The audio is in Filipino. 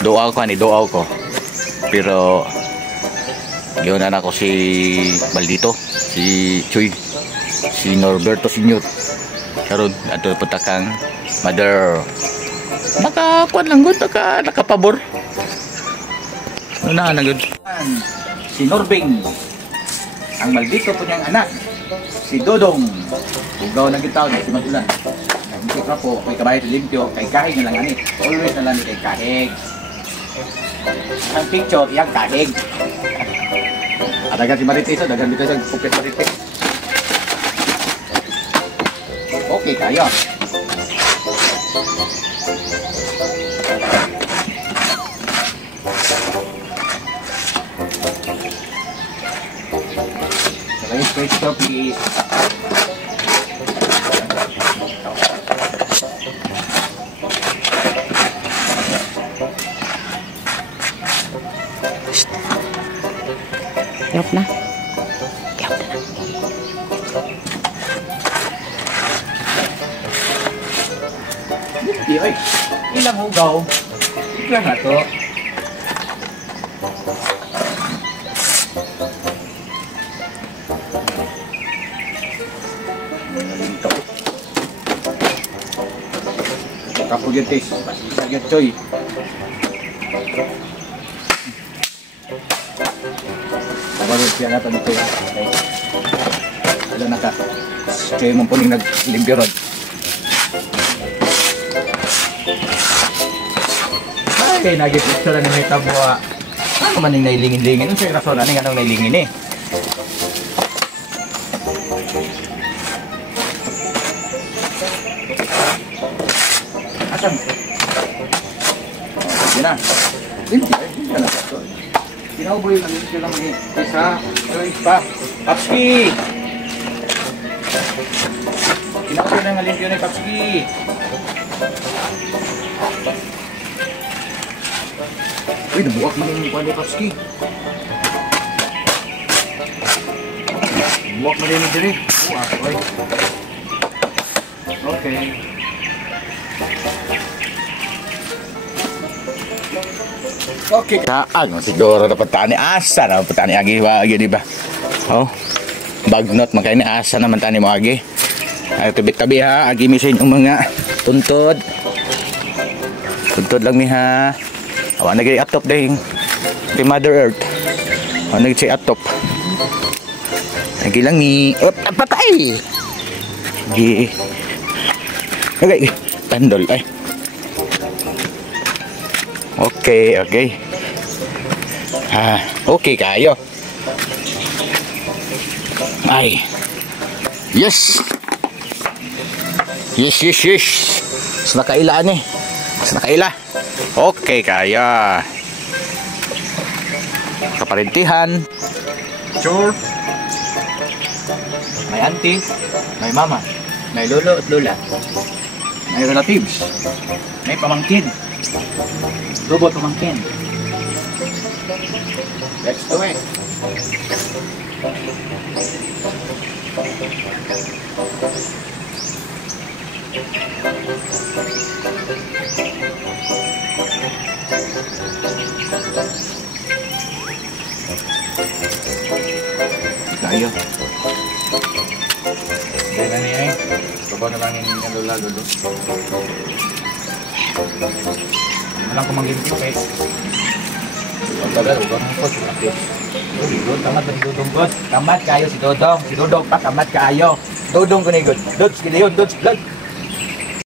Doaw ko ni doaw ko. Pero yun na ako si Maldito, si Chuy, si Norberto Senior. Karon ato punta kang mother. Nakakuan lang gud, nakapabor. Una na gud. Si Norbing. Ang Maldito po niyang anak. Si Dodong. Ugaw na gitaw si Madulan. Hindi ka po, may kabayo limpyo, kay kahig na lang ani. Always na lang kay kahig. Ang picture, iyang kahig. Adagan si Marites, adagan dito sa Pupet Marites. Okay kayo. First stop is Yop na. Hindi ay. Ilang hugaw. Ilang na to. Kapugitis. Pasisa yun, Choy. Kabarot siya nga ito dito. Alam na ka. Choy mong puning naglimpyo rod. Ay, nagipicture na may tabwa. Ano man yung nailingin-lingin? Ano siya rason? Ano yung nailingin eh? Asan? Sige na. Hindi na ito. Pinauboy lang ito lang ni isa. Pa. Papski! Pinauboy lang alimpyo ni Papski. Uy, nabuak mo yung mukha ni Papski. Nabuak mo rin yung diri. Buak, oy. Okay. Okay. Saan? Siguro dapat tani asa na patani agi agi di ba? Oh. Bagnot man kay ni asa naman tani mo agi. Ay tabi-tabi ha, agi mi sa inyong mga tuntod. Tuntod lang mi ha. Awan na gay atop ding. Di Mother Earth. Awan na gay atop. Lagi lang ni. Op, patay. Gi. Okay, pandol ay. Okay, okay. Okay kayo. Ay. Yes. Yes, yes, yes. Sa nakaila ni. Sa nakaila. Okay kaya. Kaparintihan. Sure. May auntie, may mama, may lolo at lola. May relatives. May pamangkin. Lubot pamangkin. Let's do it. Tayo. Kaya na niya eh. Baba na lang yung lola lolo. Walang kumanggintip eh. Ang tagal, huwag mo po si Kapit. Tamad ba si Dodong God? Tamad kayo si Dodong. Si Dodong pa, tamad kayo. Dodong ko na yun. Dods, kinayon, Dods, vlog.